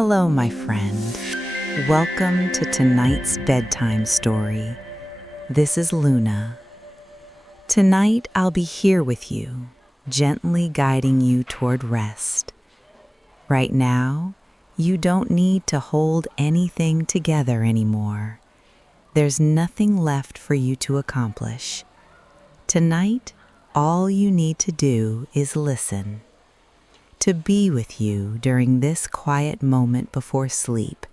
Hello, my friend. Welcome to tonight's bedtime story. This is Luna. Tonight, I'll be here with you, gently guiding you toward rest. Right now, you don't need to hold anything together anymore. There's nothing left for you to accomplish. Tonight, all you need to do is listen. To be with you during this quiet moment before sleep,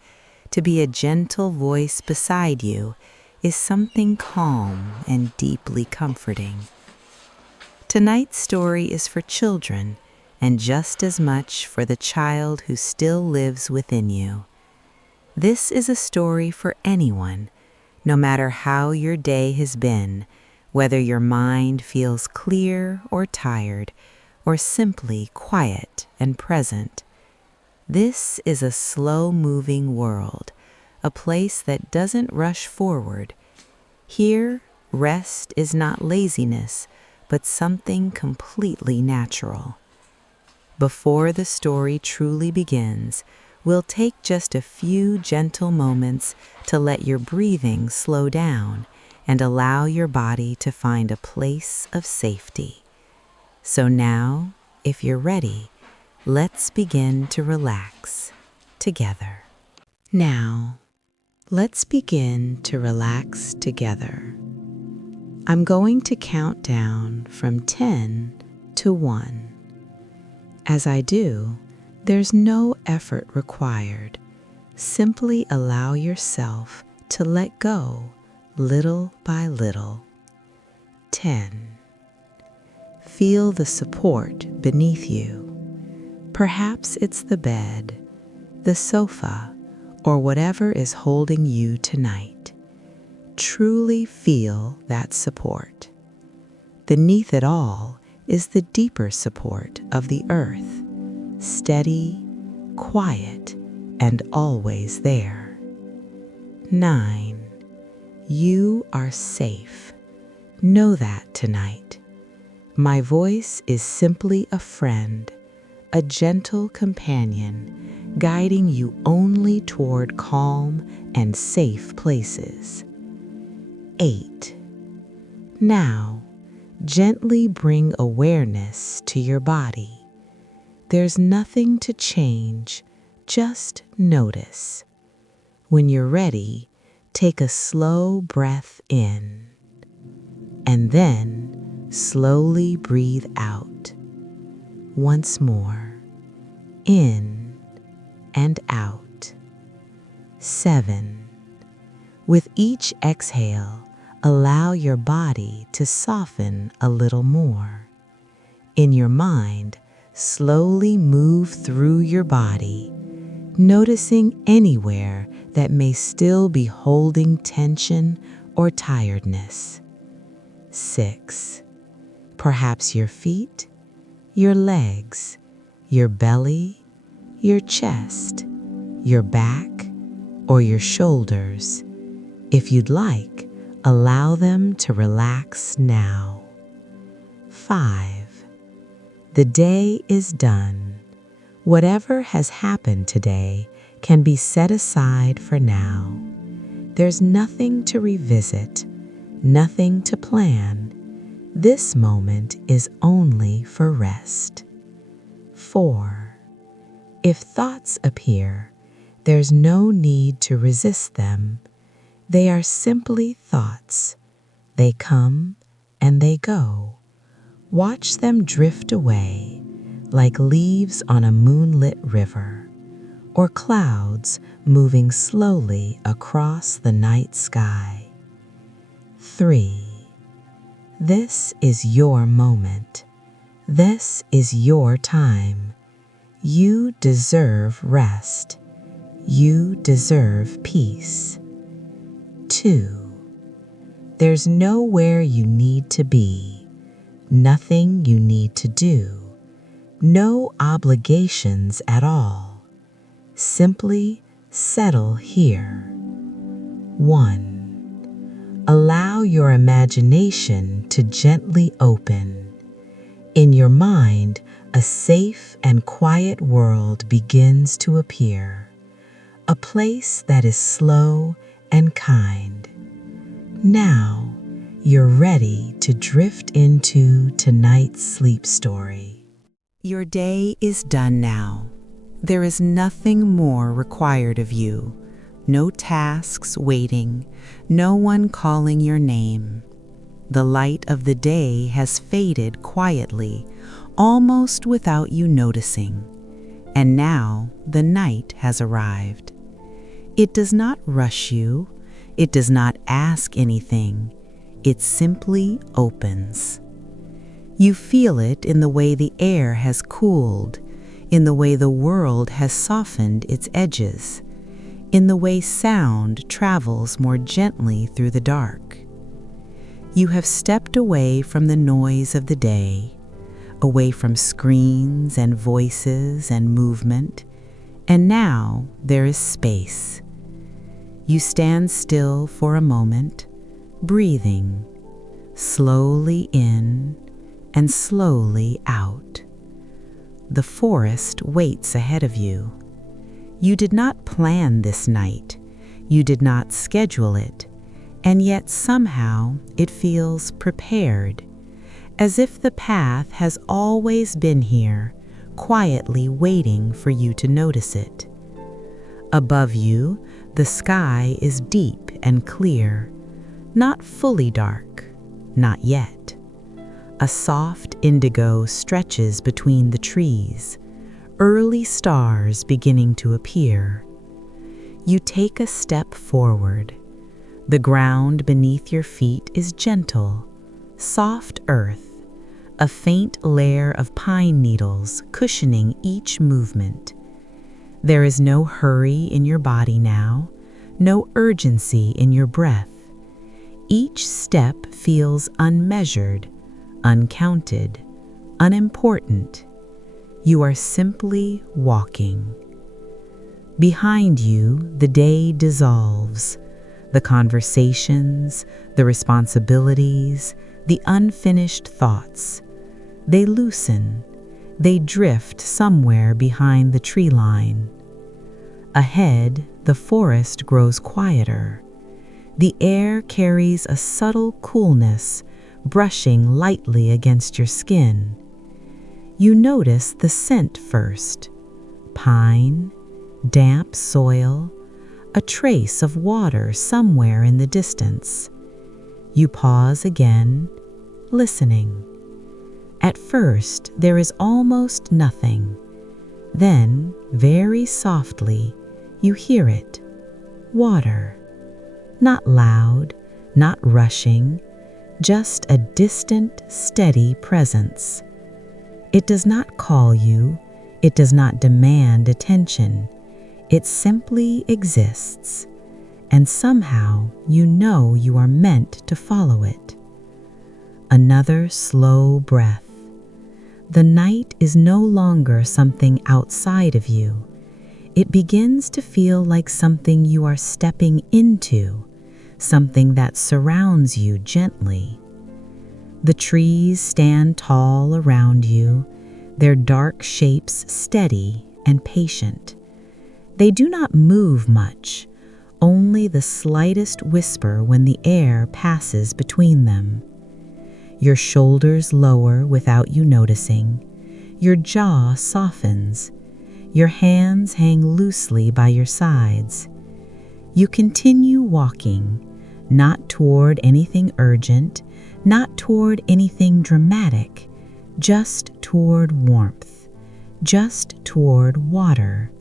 to be a gentle voice beside you, is something calm and deeply comforting. Tonight's story is for children, and just as much for the child who still lives within you. This is a story for anyone, no matter how your day has been, whether your mind feels clear or tired, or simply quiet and present. This is a slow-moving world, a place that doesn't rush forward. Here, rest is not laziness, but something completely natural. Before the story truly begins, we'll take just a few gentle moments to let your breathing slow down and allow your body to find a place of safety. So now, if you're ready, let's begin to relax together. Now, let's begin to relax together. I'm going to count down from 10 to 1. As I do, there's no effort required. Simply allow yourself to let go little by little. 10. Feel the support beneath you. Perhaps it's the bed, the sofa, or whatever is holding you tonight. Truly feel that support. Beneath it all is the deeper support of the earth, steady, quiet, and always there. 9. You are safe. Know that tonight. My voice is simply a friend, a gentle companion, guiding you only toward calm and safe places. 8. Now, gently bring awareness to your body. There's nothing to change, just notice. When you're ready, take a slow breath in, and then slowly breathe out. Once more, in and out. 7. With each exhale, allow your body to soften a little more. In your mind, slowly move through your body, noticing anywhere that may still be holding tension or tiredness. 6. Perhaps your feet, your legs, your belly, your chest, your back, or your shoulders. If you'd like, allow them to relax now. 5. The day is done. Whatever has happened today can be set aside for now. There's nothing to revisit, nothing to plan. This moment is only for rest. 4. If thoughts appear, there's no need to resist them. They are simply thoughts. They come and they go. Watch them drift away like leaves on a moonlit river, or clouds moving slowly across the night sky. 3. This is your moment. This is your time. You deserve rest. You deserve peace. 2. There's nowhere you need to be, nothing you need to do, no obligations at all. Simply settle here. 1. Allow your imagination to gently open. In your mind, a safe and quiet world begins to appear. a place that is slow and kind. Now, you're ready to drift into tonight's sleep story. Your day is done now. There is nothing more required of you. No tasks waiting, no one calling your name. The light of the day has faded quietly, almost without you noticing. And now the night has arrived. It does not rush you. It does not ask anything. It simply opens. You feel it in the way the air has cooled, in the way the world has softened its edges, in the way sound travels more gently through the dark. You have stepped away from the noise of the day, away from screens and voices and movement, and now there is space. You stand still for a moment, breathing, slowly in and slowly out. The forest waits ahead of you. You did not plan this night. You did not schedule it. And yet somehow it feels prepared, as if the path has always been here, quietly waiting for you to notice it. Above you, the sky is deep and clear, not fully dark, not yet. A soft indigo stretches between the trees, early stars beginning to appear. You take a step forward. The ground beneath your feet is gentle, soft earth, a faint layer of pine needles cushioning each movement. There is no hurry in your body now, no urgency in your breath. Each step feels unmeasured, uncounted, unimportant. You are simply walking. Behind you, the day dissolves. The conversations, the responsibilities, the unfinished thoughts. They loosen. They drift somewhere behind the tree line. Ahead, the forest grows quieter. The air carries a subtle coolness, brushing lightly against your skin. You notice the scent first: pine, damp soil, a trace of water somewhere in the distance. You pause again, listening. At first, there is almost nothing. Then, very softly, you hear it. Water. Not loud, not rushing, just a distant, steady presence. It does not call you. It does not demand attention. It simply exists, and somehow you know you are meant to follow it. Another slow breath. The night is no longer something outside of you. It begins to feel like something you are stepping into, something that surrounds you gently. The trees stand tall around you, their dark shapes steady and patient. They do not move much, only the slightest whisper when the air passes between them. Your shoulders lower without you noticing. Your jaw softens. Your hands hang loosely by your sides. You continue walking, not toward anything urgent, not toward anything dramatic, just toward warmth, just toward water.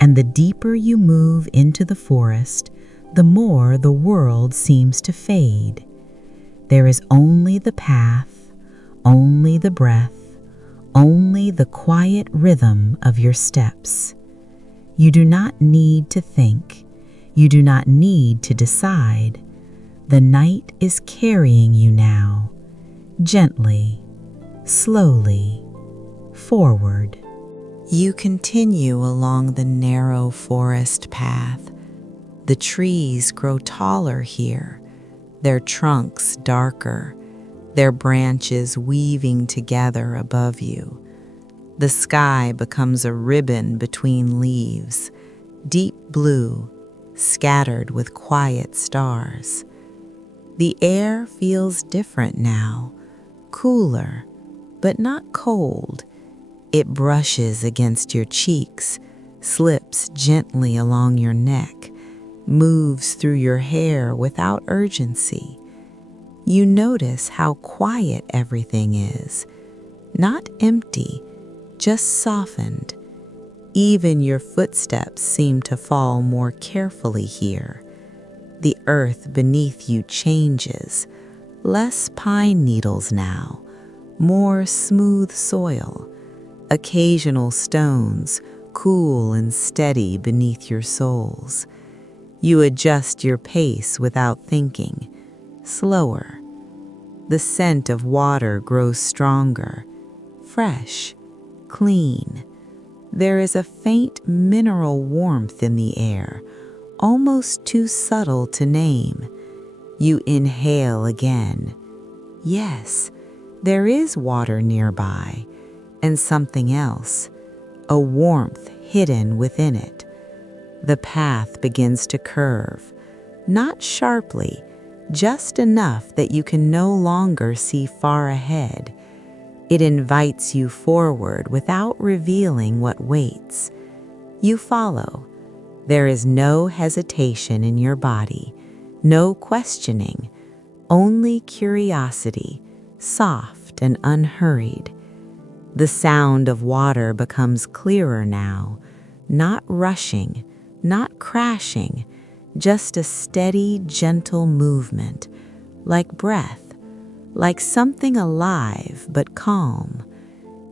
And the deeper you move into the forest, the more the world seems to fade. There is only the path, only the breath, only the quiet rhythm of your steps. You do not need to think. You do not need to decide. The night is carrying you now, gently, slowly, forward. You continue along the narrow forest path. The trees grow taller here, their trunks darker, their branches weaving together above you. The sky becomes a ribbon between leaves, deep blue, scattered with quiet stars. The air feels different now, cooler, but not cold. It brushes against your cheeks, slips gently along your neck, moves through your hair without urgency. You notice how quiet everything is, not empty, just softened. Even your footsteps seem to fall more carefully here. The earth beneath you changes, less pine needles now, more smooth soil, occasional stones, cool and steady beneath your soles. You adjust your pace without thinking, slower. The scent of water grows stronger, fresh, clean. There is a faint mineral warmth in the air, almost too subtle to name. You inhale again. Yes, there is water nearby, and something else, a warmth hidden within it. The path begins to curve, not sharply, just enough that you can no longer see far ahead. It invites you forward without revealing what waits. You follow. There is no hesitation in your body, no questioning, only curiosity, soft and unhurried. The sound of water becomes clearer now, not rushing, not crashing, just a steady, gentle movement, like breath, like something alive but calm.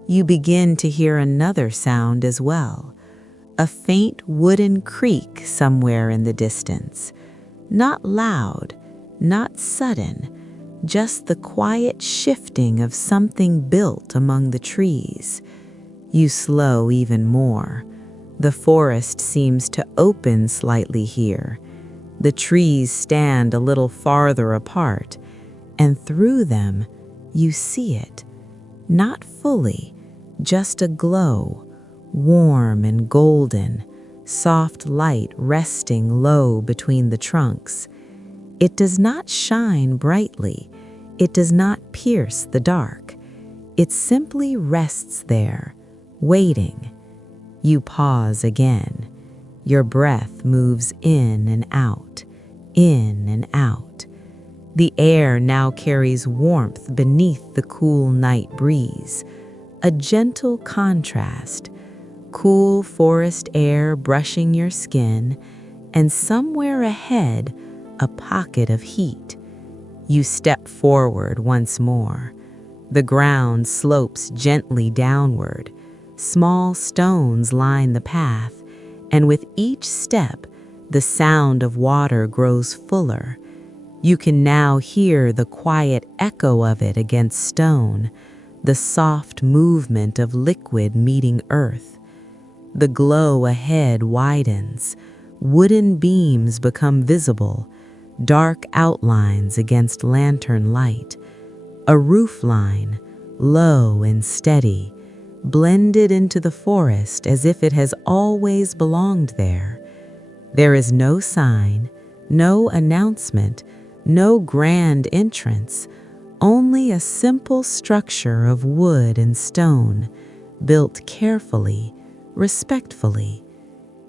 You begin to hear another sound as well, a faint wooden creak somewhere in the distance. Not loud, not sudden, just the quiet shifting of something built among the trees. You slow even more. The forest seems to open slightly here. The trees stand a little farther apart, and through them you see it. Not fully, just a glow, warm and golden, soft light resting low between the trunks. It does not shine brightly. It does not pierce the dark. It simply rests there, waiting. You pause again. Your breath moves in and out, in and out. The air now carries warmth beneath the cool night breeze, a gentle contrast, cool forest air brushing your skin, and somewhere ahead, a pocket of heat. You step forward once more. The ground slopes gently downward. Small stones line the path, and with each step, the sound of water grows fuller. You can now hear the quiet echo of it against stone, the soft movement of liquid meeting earth. The glow ahead widens. Wooden beams become visible, dark outlines against lantern light. A roof line, low and steady, blended into the forest as if it has always belonged there. There is no sign, no announcement, no grand entrance, only a simple structure of wood and stone, built carefully, respectfully.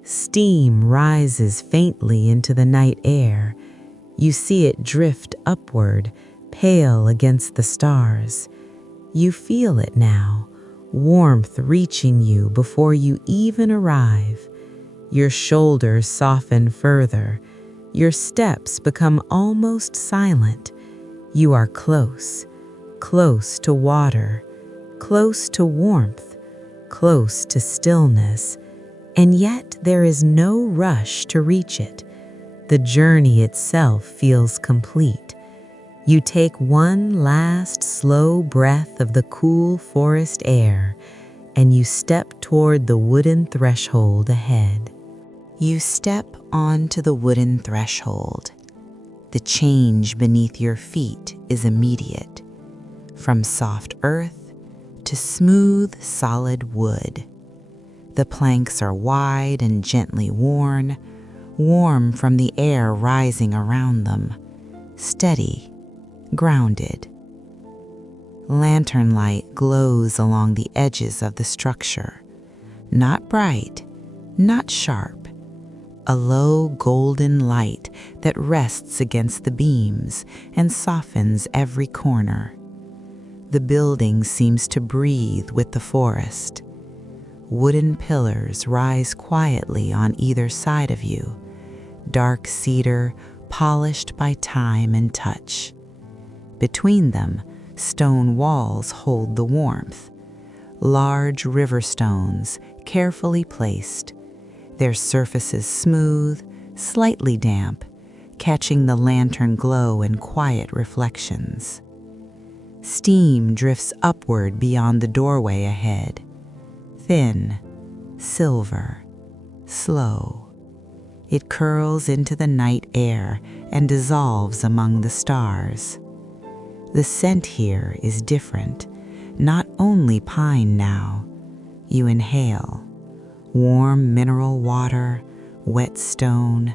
Steam rises faintly into the night air. You see it drift upward, pale against the stars. You feel it now, warmth reaching you before you even arrive. Your shoulders soften further. Your steps become almost silent. You are close, close to water, close to warmth, close to stillness, and yet there is no rush to reach it. The journey itself feels complete. You take one last slow breath of the cool forest air, and you step toward the wooden threshold ahead. You step onto the wooden threshold. The change beneath your feet is immediate, from soft earth to smooth, solid wood. The planks are wide and gently worn, warm from the air rising around them, steady, grounded. Lantern light glows along the edges of the structure, not bright, not sharp, a low golden light that rests against the beams and softens every corner. The building seems to breathe with the forest. Wooden pillars rise quietly on either side of you, dark cedar polished by time and touch. Between them, stone walls hold the warmth, large river stones carefully placed, their surfaces smooth, slightly damp, catching the lantern glow in quiet reflections. Steam drifts upward beyond the doorway ahead, thin, silver, slow. It curls into the night air and dissolves among the stars. The scent here is different, not only pine now. You inhale warm mineral water, wet stone,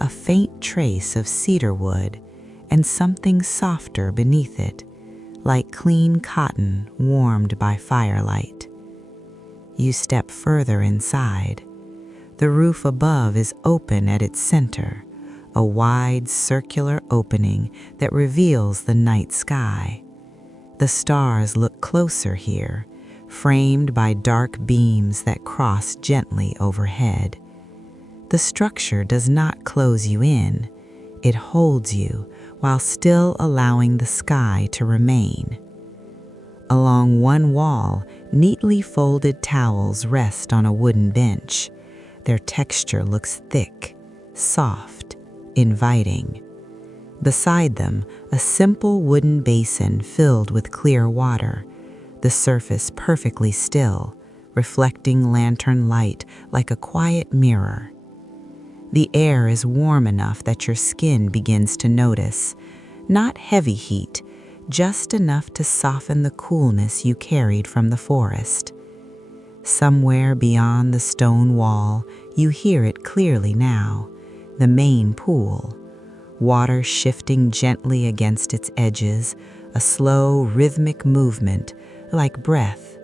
a faint trace of cedar wood, and something softer beneath it, like clean cotton warmed by firelight. You step further inside. The roof above is open at its center, a wide circular opening that reveals the night sky. The stars look closer here, framed by dark beams that cross gently overhead. The structure does not close you in. It holds you while still allowing the sky to remain. Along one wall, neatly folded towels rest on a wooden bench. Their texture looks thick, soft, inviting. Beside them, a simple wooden basin filled with clear water, the surface perfectly still, reflecting lantern light like a quiet mirror. The air is warm enough that your skin begins to notice, not heavy heat, just enough to soften the coolness you carried from the forest. Somewhere beyond the stone wall, you hear it clearly now, the main pool, water shifting gently against its edges, a slow, rhythmic movement, like breath,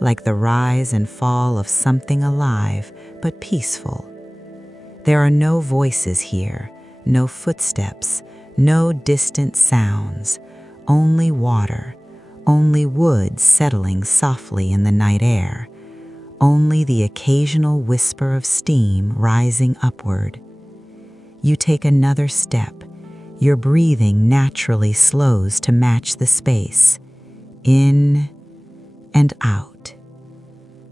like the rise and fall of something alive but peaceful. There are no voices here, no footsteps, no distant sounds, only water, only wood settling softly in the night air, only the occasional whisper of steam rising upward. You take another step. Your breathing naturally slows to match the space, in and out.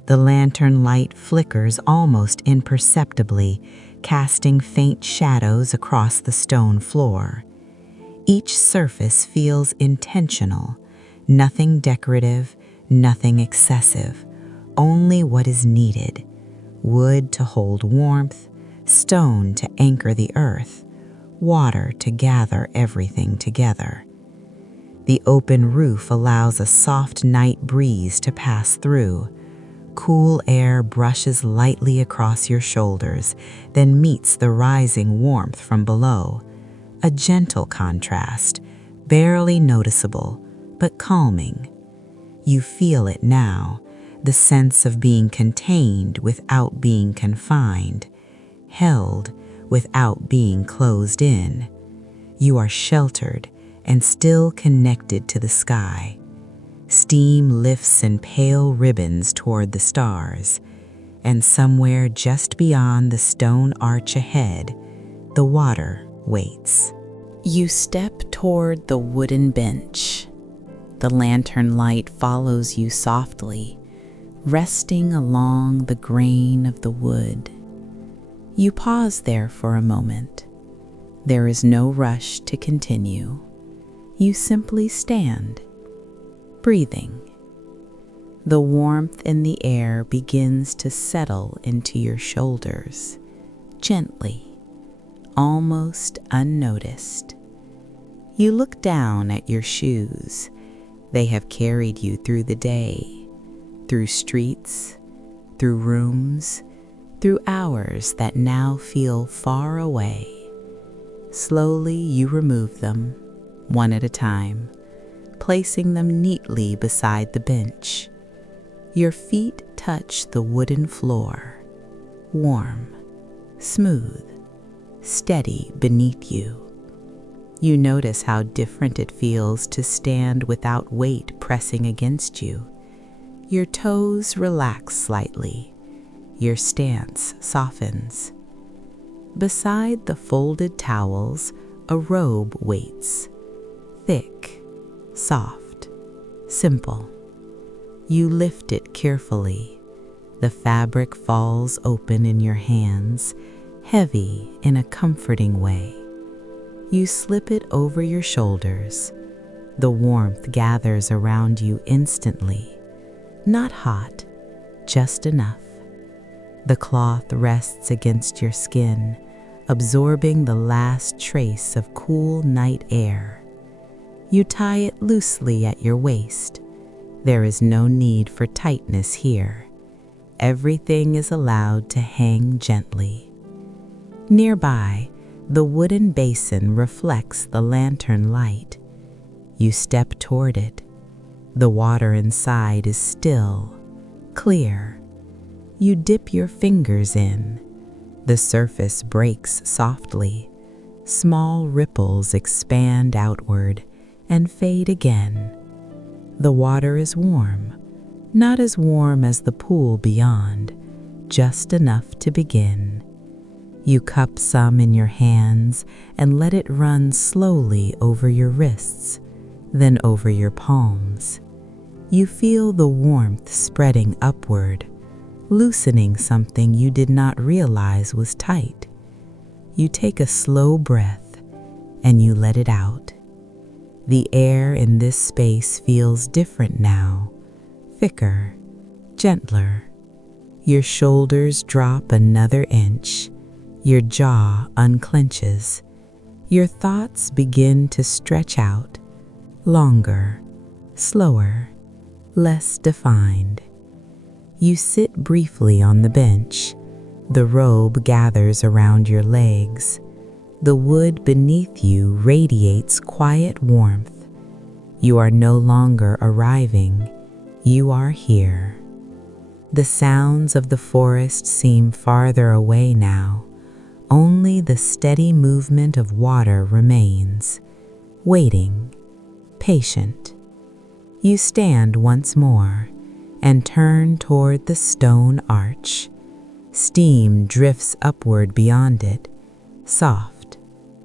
The lantern light flickers almost imperceptibly, casting faint shadows across the stone floor. Each surface feels intentional, nothing decorative, nothing excessive, only what is needed: wood to hold warmth, stone to anchor the earth, water to gather everything together. The open roof allows a soft night breeze to pass through. Cool air brushes lightly across your shoulders, then meets the rising warmth from below. A gentle contrast, barely noticeable, but calming. You feel it now, the sense of being contained without being confined, held without being closed in. You are sheltered and still connected to the sky. Steam lifts in pale ribbons toward the stars, and somewhere just beyond the stone arch ahead, the water waits. You step toward the wooden bench. The lantern light follows you softly, resting along the grain of the wood. You pause there for a moment. There is no rush to continue. You simply stand, breathing. The warmth in the air begins to settle into your shoulders, gently, almost unnoticed. You look down at your shoes. They have carried you through the day, through streets, through rooms, through hours that now feel far away. Slowly you remove them, one at a time, placing them neatly beside the bench. Your feet touch the wooden floor, warm, smooth, steady beneath you. You notice how different it feels to stand without weight pressing against you. Your toes relax slightly. Your stance softens. Beside the folded towels, a robe waits. Thick, soft, simple. You lift it carefully. The fabric falls open in your hands, heavy in a comforting way. You slip it over your shoulders. The warmth gathers around you instantly. Not hot, just enough. The cloth rests against your skin, absorbing the last trace of cool night air. You tie it loosely at your waist. There is no need for tightness here. Everything is allowed to hang gently. Nearby, the wooden basin reflects the lantern light. You step toward it. The water inside is still, clear. You dip your fingers in. The surface breaks softly. Small ripples expand outward and fade again. The water is warm, not as warm as the pool beyond, just enough to begin. You cup some in your hands and let it run slowly over your wrists, then over your palms. You feel the warmth spreading upward, loosening something you did not realize was tight. You take a slow breath and you let it out. The air in this space feels different now, thicker, gentler. Your shoulders drop another inch. Your jaw unclenches. Your thoughts begin to stretch out, longer, slower, less defined. You sit briefly on the bench. The robe gathers around your legs. The wood beneath you radiates quiet warmth. You are no longer arriving. You are here. The sounds of the forest seem farther away now. Only the steady movement of water remains, waiting, patient. You stand once more and turn toward the stone arch. Steam drifts upward beyond it, soft,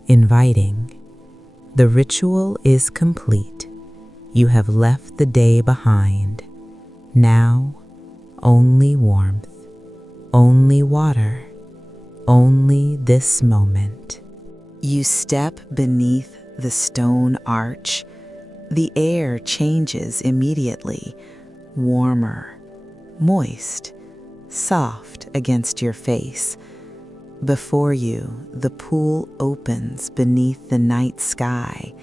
inviting. The ritual is complete. You have left the day behind. Now, only warmth, only water. Only this moment. You step beneath the stone arch. The air changes immediately, warmer, moist, soft against your face. Before you, the pool opens beneath the night sky.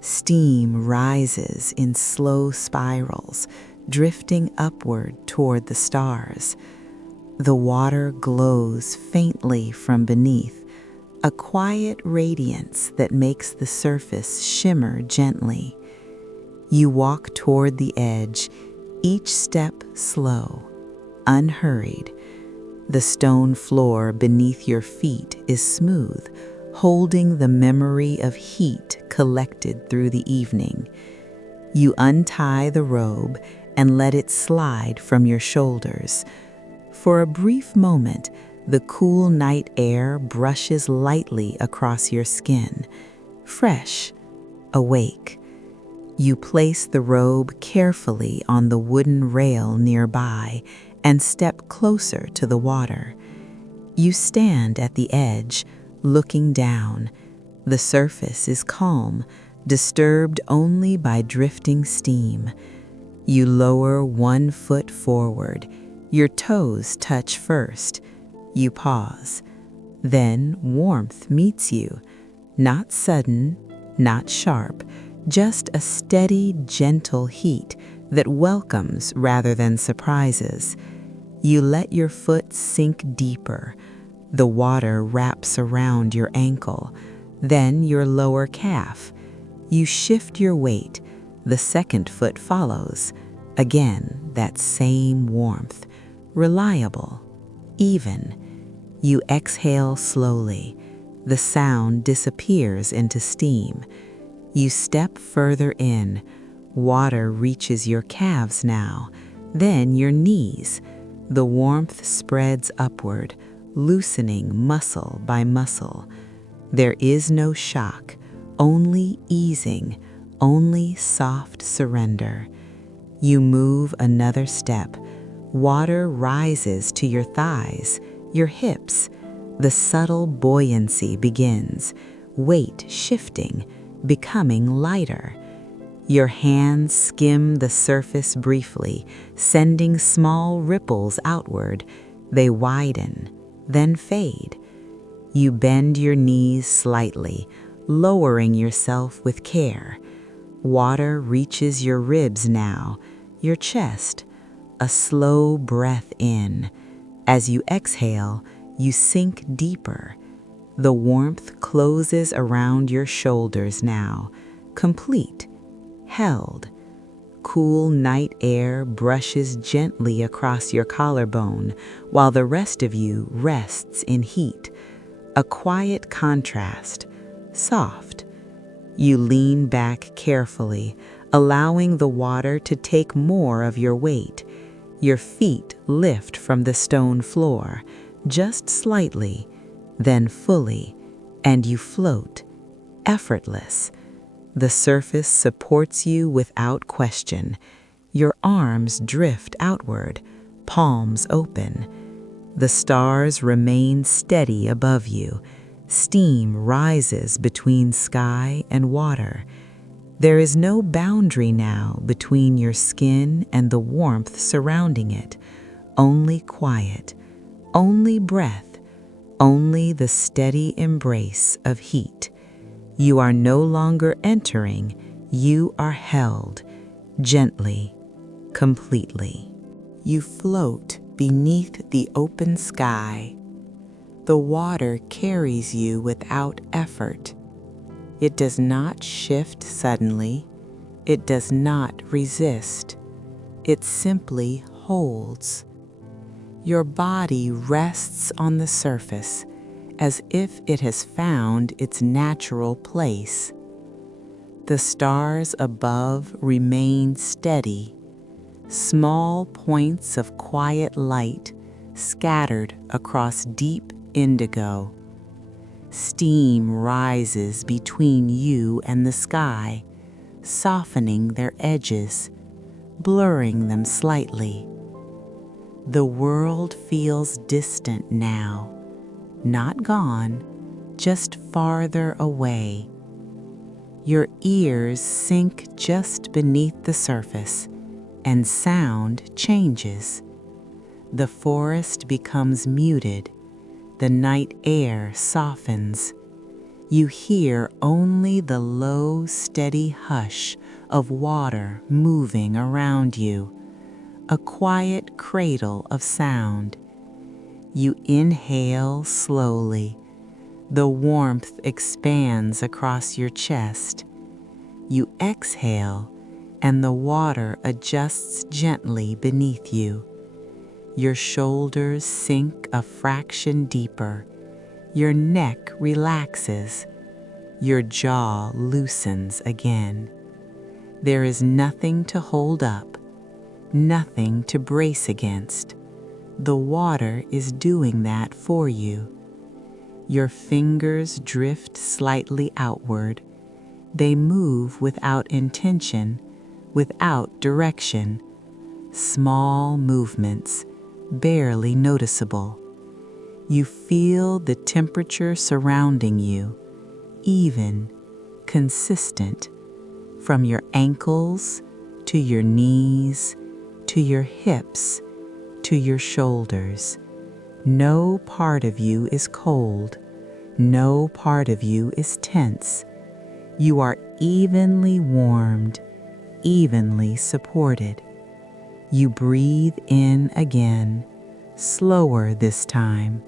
Steam rises in slow spirals, drifting upward toward the stars. The water glows faintly from beneath, a quiet radiance that makes the surface shimmer gently. You walk toward the edge, each step slow, unhurried. The stone floor beneath your feet is smooth, holding the memory of heat collected through the evening. You untie the robe and let it slide from your shoulders. For a brief moment, the cool night air brushes lightly across your skin, fresh, awake. You place the robe carefully on the wooden rail nearby and step closer to the water. You stand at the edge, looking down. The surface is calm, disturbed only by drifting steam. You lower one foot forward. Your toes touch first. You pause. Then warmth meets you. Not sudden, not sharp, just a steady, gentle heat that welcomes rather than surprises. You let your foot sink deeper. The water wraps around your ankle, then your lower calf. You shift your weight. The second foot follows. Again, that same warmth. Reliable. Even. You exhale slowly. The sound disappears into steam. You step further in. Water reaches your calves now, then your knees. The warmth spreads upward, loosening muscle by muscle. There is no shock, only easing, only soft surrender. You move another step. Water rises to your thighs, your hips. The subtle buoyancy begins, weight shifting, becoming lighter. Your hands skim the surface briefly, sending small ripples outward. They widen, then fade. You bend your knees slightly, lowering yourself with care. Water reaches your ribs now, your chest. A slow breath in. As you exhale, you sink deeper. The warmth closes around your shoulders now, complete, held. Cool night air brushes gently across your collarbone, while the rest of you rests in heat. A quiet contrast, soft. You lean back carefully, allowing the water to take more of your weight. Your feet lift from the stone floor, just slightly, then fully, and you float, effortless. The surface supports you without question. Your arms drift outward, palms open. The stars remain steady above you. Steam rises between sky and water. There is no boundary now between your skin and the warmth surrounding it. Only quiet, only breath, only the steady embrace of heat. You are no longer entering, you are held, gently, completely. You float beneath the open sky. The water carries you without effort. It does not shift suddenly. It does not resist. It simply holds. Your body rests on the surface as if it has found its natural place. The stars above remain steady, small points of quiet light scattered across deep indigo. Steam rises between you and the sky, softening their edges, blurring them slightly. The world feels distant now, not gone, just farther away. Your ears sink just beneath the surface, and sound changes. The forest becomes muted. The night air softens. You hear only the low, steady hush of water moving around you, a quiet cradle of sound. You inhale slowly. The warmth expands across your chest. You exhale, and the water adjusts gently beneath you. Your shoulders sink a fraction deeper. Your neck relaxes. Your jaw loosens again. There is nothing to hold up, nothing to brace against. The water is doing that for you. Your fingers drift slightly outward. They move without intention, without direction. Small movements, barely noticeable. You feel the temperature surrounding you, even, consistent, from your ankles to your knees, to your hips, to your shoulders. No part of you is cold. No part of you is tense. You are evenly warmed, evenly supported. You breathe in again, Slower this time.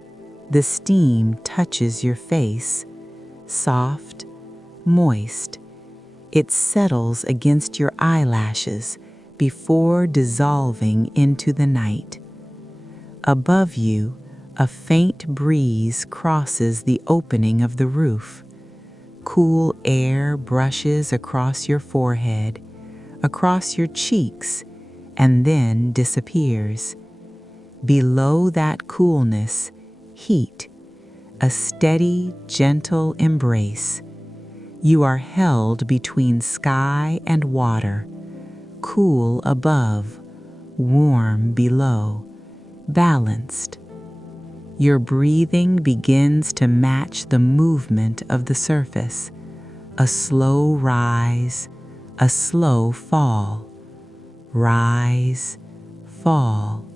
The steam touches your face, soft, moist. It settles against your eyelashes before dissolving into the night. Above you, a faint breeze crosses the opening of the roof. Cool air brushes across your forehead, across your cheeks, and then disappears. Below that coolness, heat, a steady, gentle embrace. You are held between sky and water, cool above, warm below, balanced. Your breathing begins to match the movement of the surface, a slow rise, a slow fall. Rise, fall.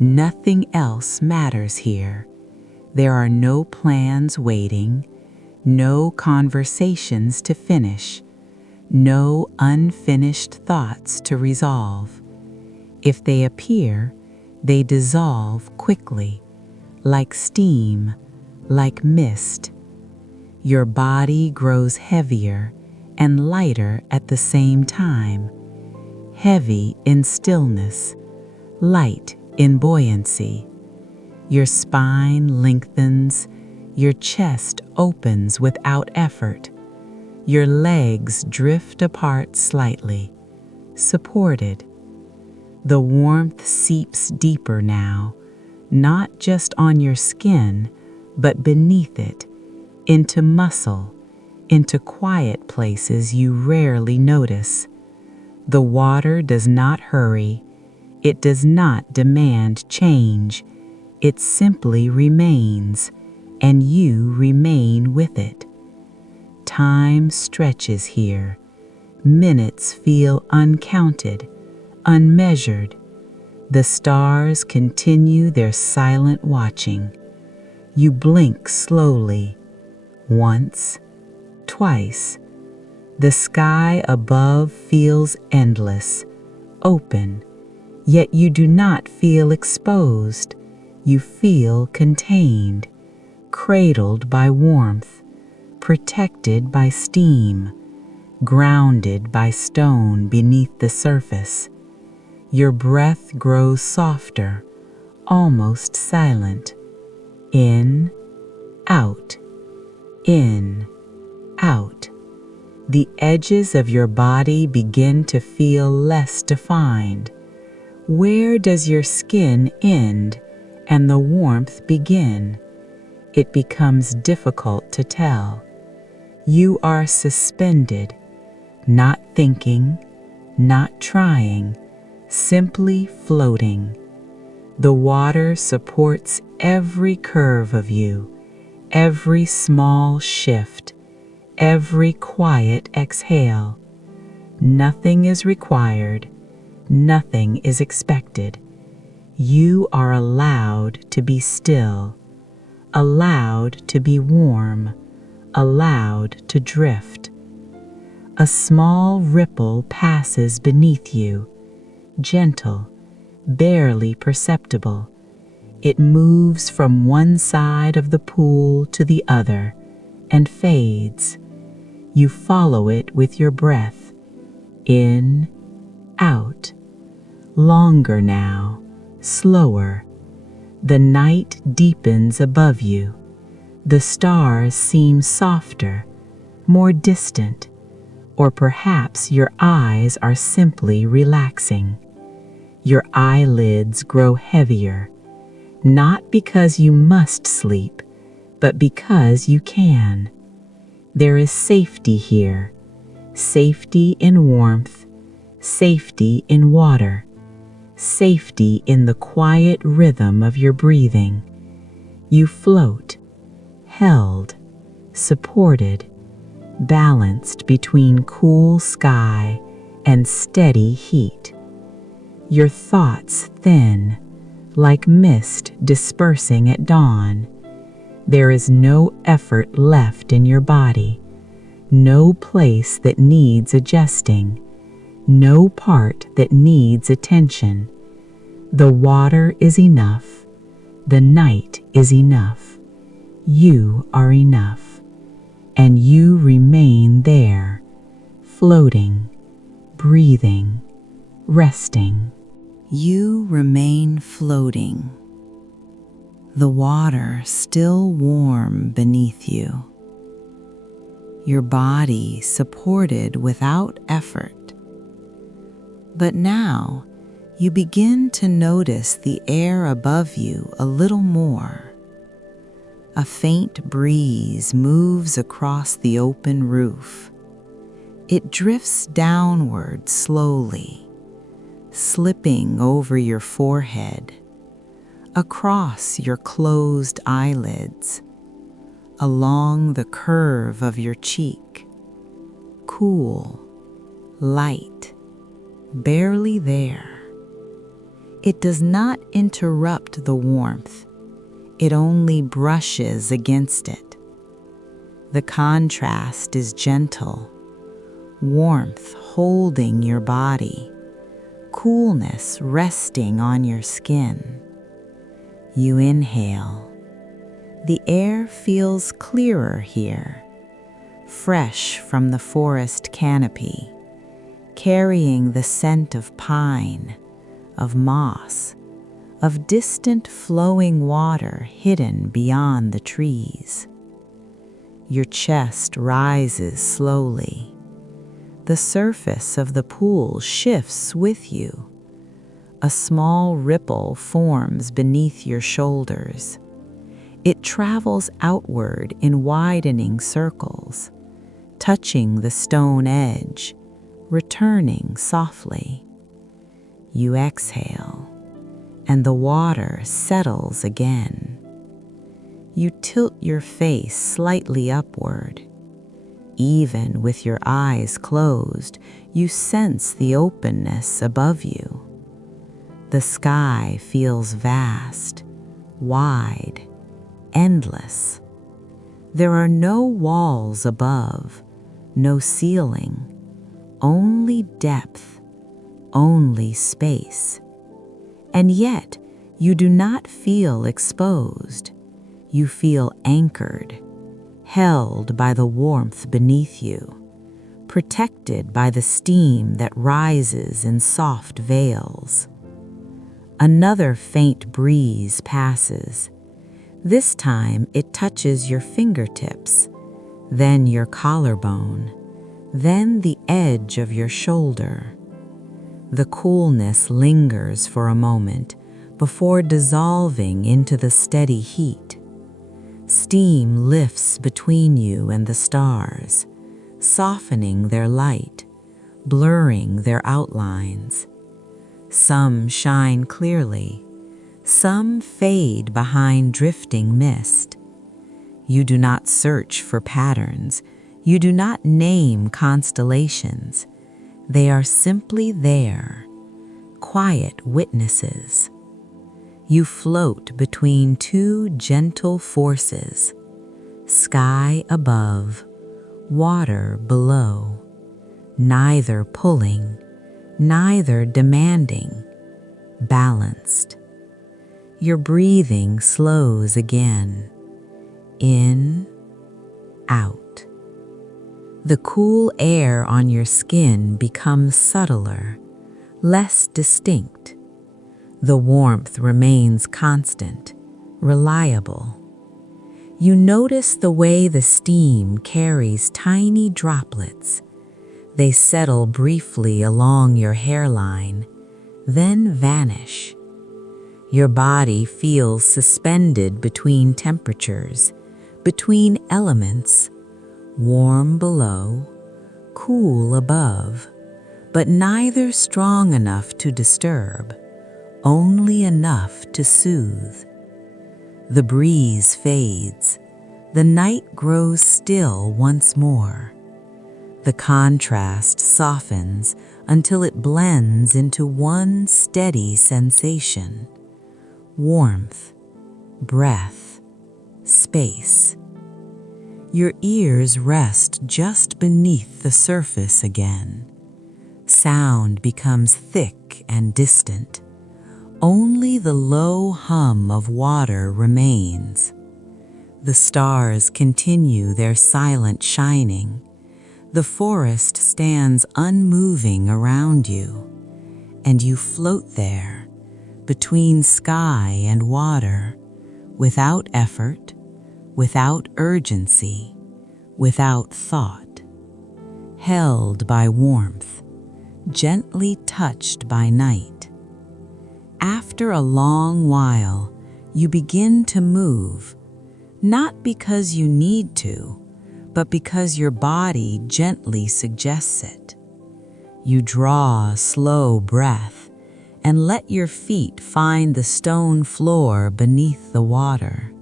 Nothing else matters here. There are no plans waiting, no conversations to finish, no unfinished thoughts to resolve. If they appear, they dissolve quickly, like steam, like mist. Your body grows heavier and lighter at the same time, heavy in stillness, light in buoyancy. Your spine lengthens, your chest opens without effort. Your legs drift apart slightly, supported. The warmth seeps deeper now, not just on your skin, but beneath it, into muscle, into quiet places you rarely notice. The water does not hurry. It does not demand change. It simply remains, and you remain with it. Time stretches here. Minutes feel uncounted, unmeasured. The stars continue their silent watching. You blink slowly, once, twice. The sky above feels endless, open, yet you do not feel exposed. You feel contained, cradled by warmth, protected by steam, grounded by stone beneath the surface. Your breath grows softer, almost silent. In, out, in, out. The edges of your body begin to feel less defined. Where does your skin end and the warmth begin? It becomes difficult to tell. You are suspended, not thinking, not trying, simply floating. The water supports every curve of you, every small shift, every quiet exhale. Nothing is required, nothing is expected. You are allowed to be still, allowed to be warm, allowed to drift. A small ripple passes beneath you, gentle, barely perceptible. It moves from one side of the pool to the other and fades. You follow it with your breath. In, out. Longer now, slower. The night deepens above you. The stars seem softer, more distant, or perhaps your eyes are simply relaxing. Your eyelids grow heavier, not because you must sleep, but because you can. There is safety here, safety in warmth, safety in water, safety in the quiet rhythm of your breathing. You float, held, supported, balanced between cool sky and steady heat. Your thoughts thin, like mist dispersing at dawn. There is no effort left in your body, no place that needs adjusting, no part that needs attention. The water is enough, The night is enough. You are enough. And you remain there, floating, breathing, resting. You remain floating, the water still warm beneath you, your body supported without effort. But now you begin to notice the air above you a little more. A faint breeze moves across the open roof. It drifts downward slowly, slipping over your forehead, across your closed eyelids, along the curve of your cheek. Cool, light, barely there. It does not interrupt the warmth. It only brushes against it. The contrast is gentle, warmth holding your body, coolness resting on your skin. You inhale. The air feels clearer here, fresh from the forest canopy, carrying the scent of pine, of moss, of distant flowing water hidden beyond the trees. Your chest rises slowly. The surface of the pool shifts with you. A small ripple forms beneath your shoulders. It travels outward in widening circles, touching the stone edge, returning softly. You exhale, and the water settles again. You tilt your face slightly upward. Even with your eyes closed, you sense the openness above you. The sky feels vast, wide, endless. There are no walls above, no ceiling, only depth, only space. And yet, you do not feel exposed. You feel anchored, held by the warmth beneath you, protected by the steam that rises in soft veils. Another faint breeze passes. This time it touches your fingertips, then your collarbone, then the edge of your shoulder. The coolness lingers for a moment before dissolving into the steady heat. Steam lifts between you and the stars, softening their light, blurring their outlines. Some shine clearly, some fade behind drifting mist. You do not search for patterns, you do not name constellations. They are simply there, quiet witnesses. You float between two gentle forces, sky above, water below, neither pulling, neither demanding, balanced. Your breathing slows again, in, out. The cool air on your skin becomes subtler, less distinct. The warmth remains constant, reliable. You notice the way the steam carries tiny droplets. They settle briefly along your hairline, then vanish. Your body feels suspended between temperatures, between elements, warm below, cool above, but neither strong enough to disturb, only enough to soothe. The breeze fades. The night grows still once more. The contrast softens until it blends into one steady sensation: warmth, breath, space. Your ears rest just beneath the surface again. Sound becomes thick and distant. Only the low hum of water remains. The stars continue their silent shining. The forest stands unmoving around you, and you float there, between sky and water, without effort, without urgency, without thought, held by warmth, gently touched by night. After a long while, you begin to move, not because you need to, but because your body gently suggests it. You draw a slow breath and let your feet find the stone floor beneath the water.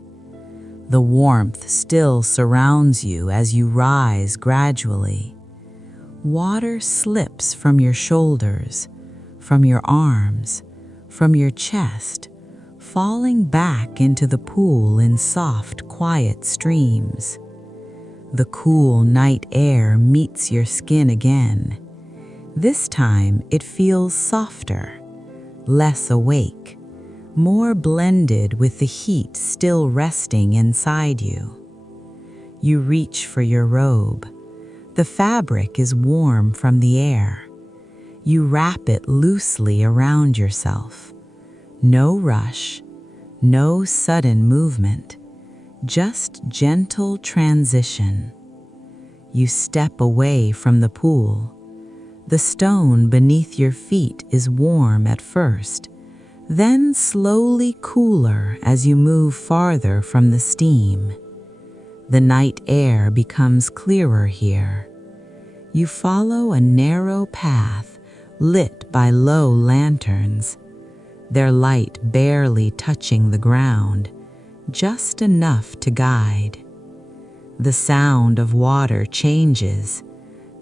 The warmth still surrounds you as you rise gradually. Water slips from your shoulders, from your arms, from your chest, falling back into the pool in soft, quiet streams. The cool night air meets your skin again. This time it feels softer, less awake, more blended with the heat still resting inside you. You reach for your robe. The fabric is warm from the air. You wrap it loosely around yourself. No rush, no sudden movement, just gentle transition. You step away from the pool. The stone beneath your feet is warm at first, then slowly cooler as you move farther from the steam. The night air becomes clearer here. You follow a narrow path lit by low lanterns, their light barely touching the ground, just enough to guide. The sound of water changes,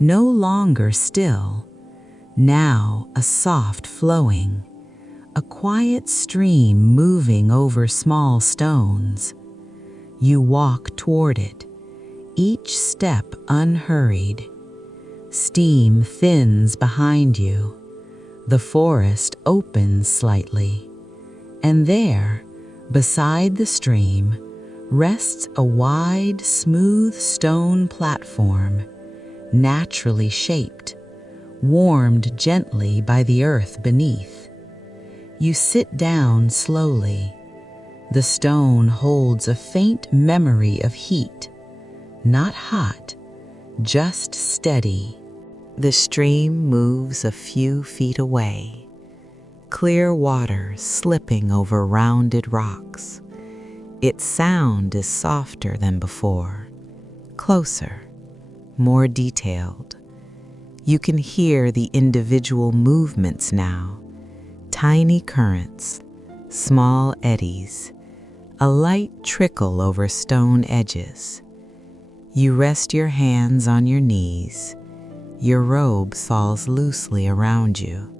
no longer still, now a soft flowing, a quiet stream moving over small stones. You walk toward it, each step unhurried. Steam thins behind you. The forest opens slightly, and there, beside the stream, rests a wide, smooth stone platform, naturally shaped, warmed gently by the earth beneath. You sit down slowly. The stone holds a faint memory of heat, not hot, just steady. The stream moves a few feet away, clear water slipping over rounded rocks. Its sound is softer than before, closer, more detailed. You can hear the individual movements now, tiny currents, small eddies, a light trickle over stone edges. You rest your hands on your knees. Your robe falls loosely around you.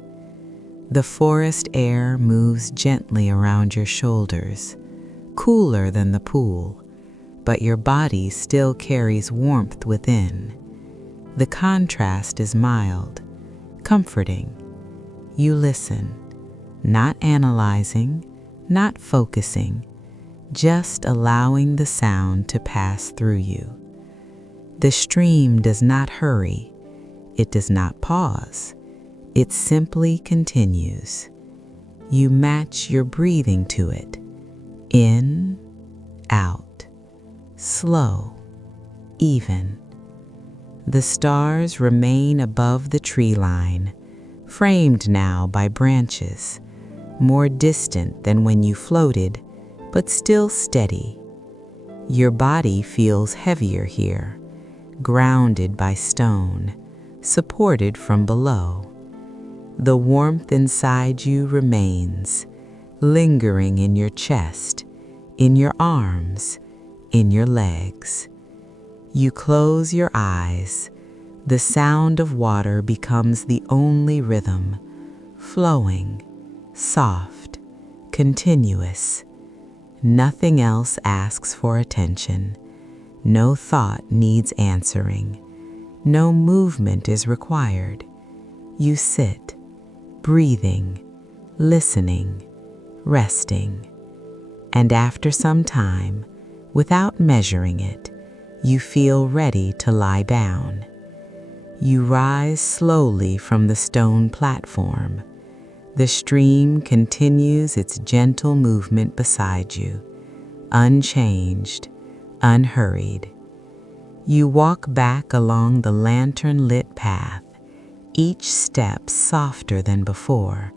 The forest air moves gently around your shoulders, cooler than the pool, but your body still carries warmth within. The contrast is mild, comforting. You listen, not analyzing, not focusing, just allowing the sound to pass through you. The stream does not hurry. It does not pause. It simply continues. You match your breathing to it. In, out, slow, even. The stars remain above the tree line, framed now by branches, more distant than when you floated, but still steady. Your body feels heavier here, grounded by stone, supported from below. The warmth inside you remains, lingering in your chest, in your arms, in your legs. You close your eyes. The sound of water becomes the only rhythm, flowing, soft, continuous. Nothing else asks for attention. No thought needs answering. No movement is required. You sit, breathing, listening, resting. And after some time, without measuring it, you feel ready to lie down. You rise slowly from the stone platform. The stream continues its gentle movement beside you, unchanged, unhurried. You walk back along the lantern-lit path, each step softer than before.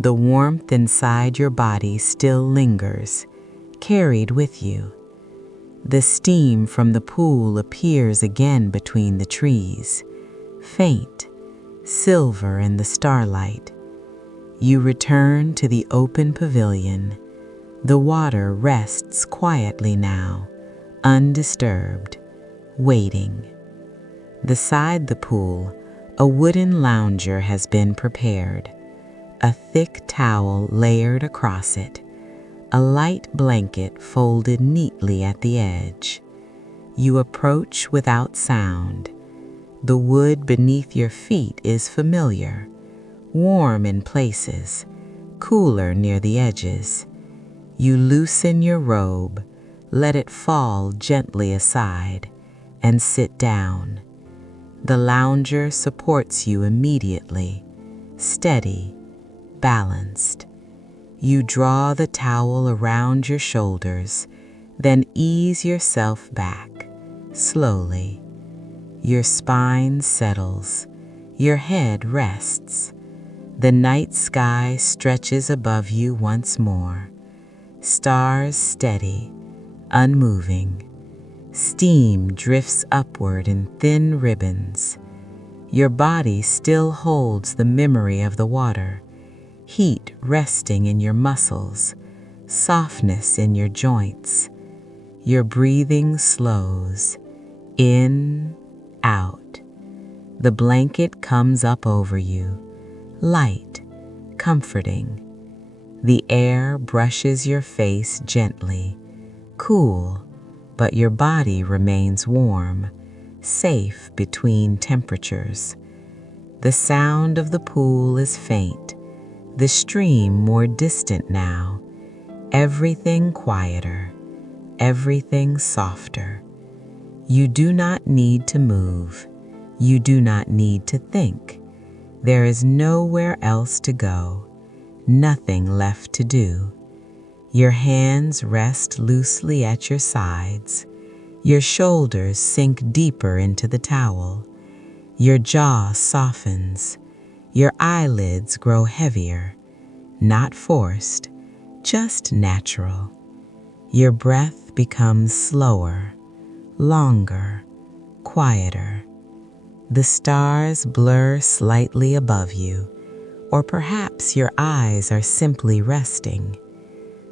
The warmth inside your body still lingers, carried with you. The steam from the pool appears again between the trees, faint, silver in the starlight. You return to the open pavilion. The water rests quietly now, undisturbed, waiting. Beside the pool, a wooden lounger has been prepared, a thick towel layered across it, a light blanket folded neatly at the edge. You approach without sound. The wood beneath your feet is familiar, warm in places, cooler near the edges. You loosen your robe, let it fall gently aside, and sit down. The lounger supports you immediately, steady, balanced. You draw the towel around your shoulders, then ease yourself back, slowly. Your spine settles, your head rests. The night sky stretches above you once more, stars steady, unmoving. Steam drifts upward in thin ribbons. Your body still holds the memory of the water, heat resting in your muscles, softness in your joints. Your breathing slows, in, out. The blanket comes up over you, light, comforting. The air brushes your face gently, cool, but your body remains warm, safe between temperatures. The sound of the pool is faint, the stream more distant now, everything quieter, everything softer. You do not need to move. You do not need to think. There is nowhere else to go, nothing left to do. Your hands rest loosely at your sides. Your shoulders sink deeper into the towel. Your jaw softens. Your eyelids grow heavier, not forced, just natural. Your breath becomes slower, longer, quieter. The stars blur slightly above you, or perhaps your eyes are simply resting.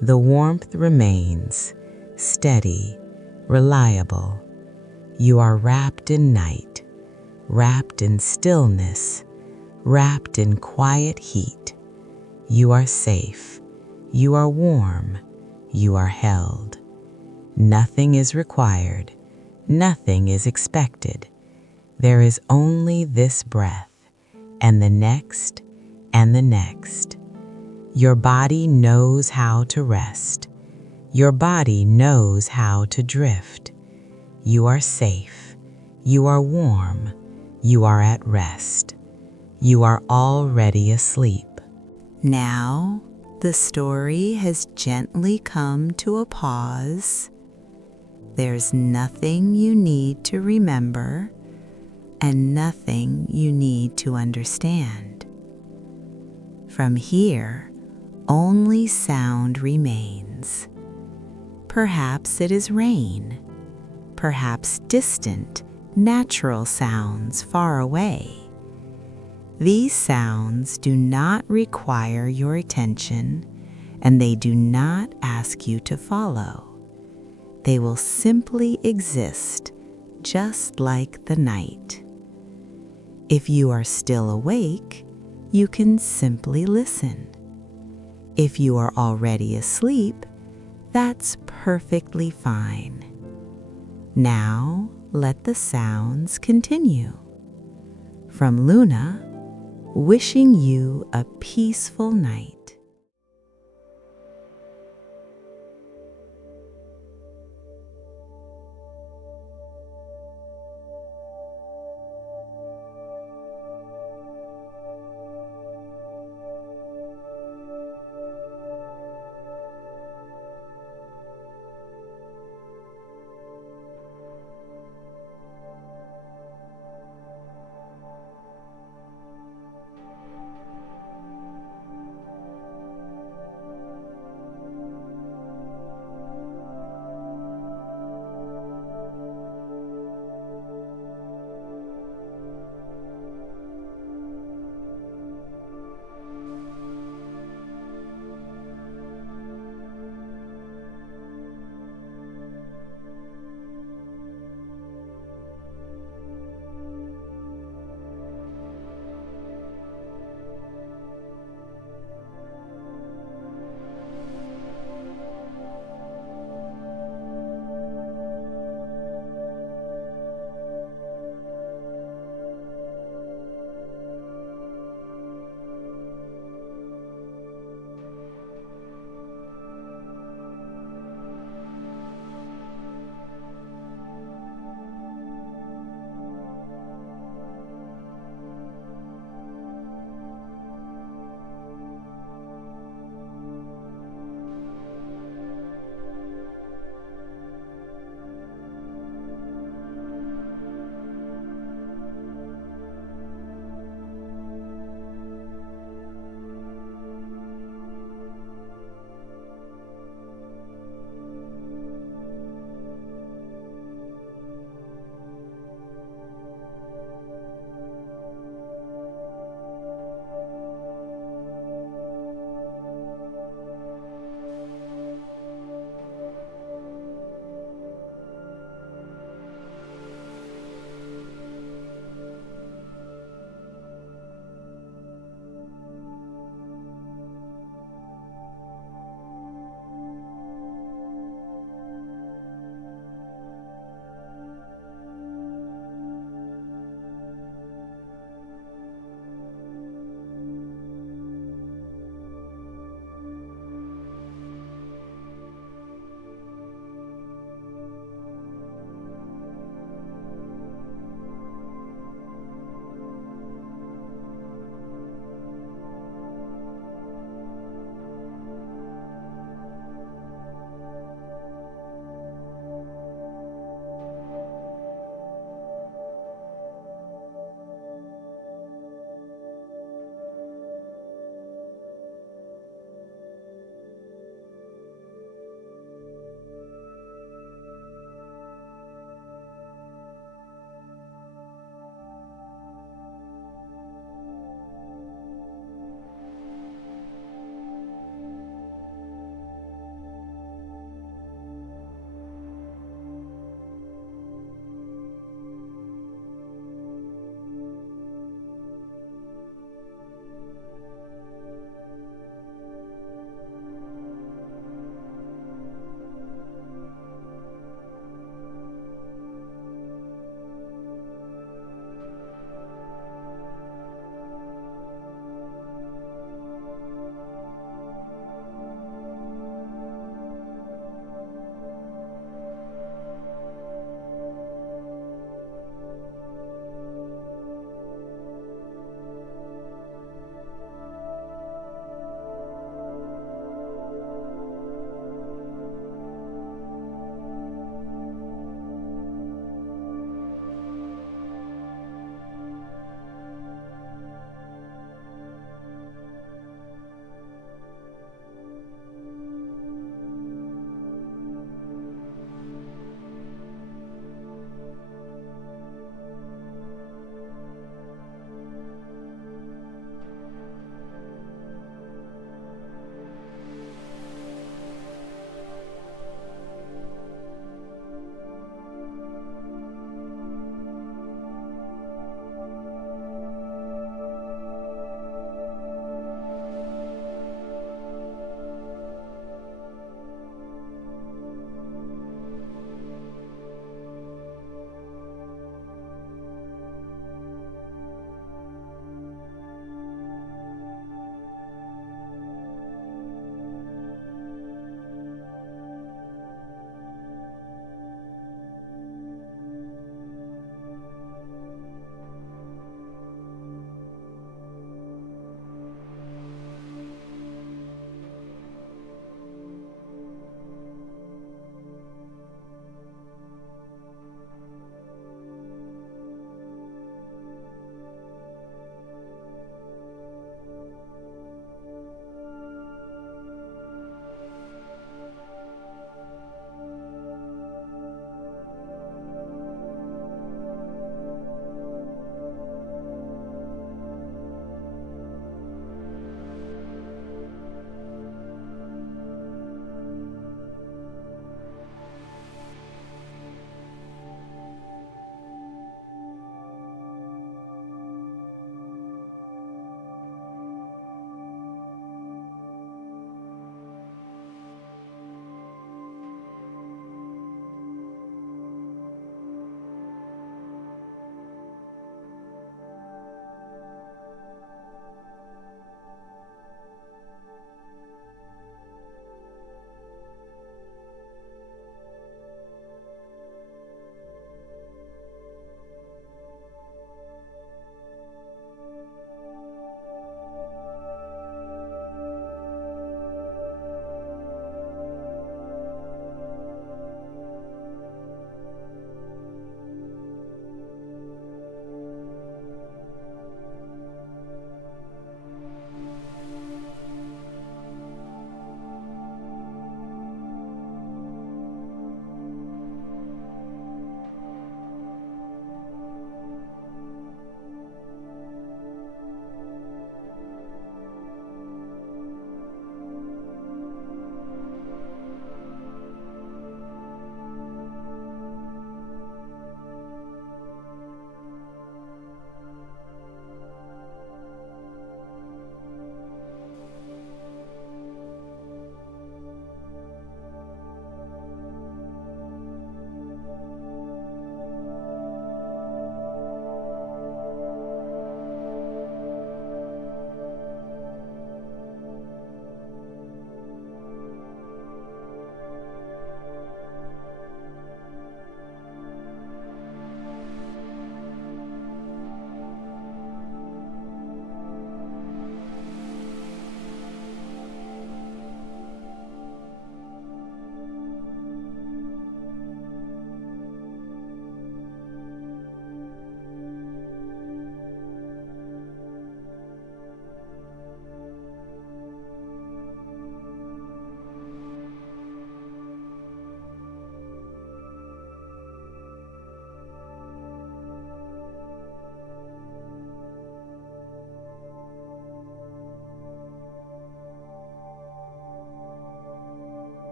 The warmth remains, steady, reliable. You are wrapped in night, wrapped in stillness, wrapped in quiet heat. You are safe, you are warm, you are held. Nothing is required, nothing is expected. There is only this breath, and the next, and the next. Your body knows how to rest. Your body knows how to drift. You are safe. You are warm. You are at rest. You are already asleep. Now, the story has gently come to a pause. There's nothing you need to remember and nothing you need to understand. From here, only sound remains. Perhaps it is rain, perhaps distant, natural sounds far away. These sounds do not require your attention, and they do not ask you to follow. They will simply exist, just like the night. If you are still awake, you can simply listen. If you are already asleep, that's perfectly fine. Now, let the sounds continue. From Luna, wishing you a peaceful night.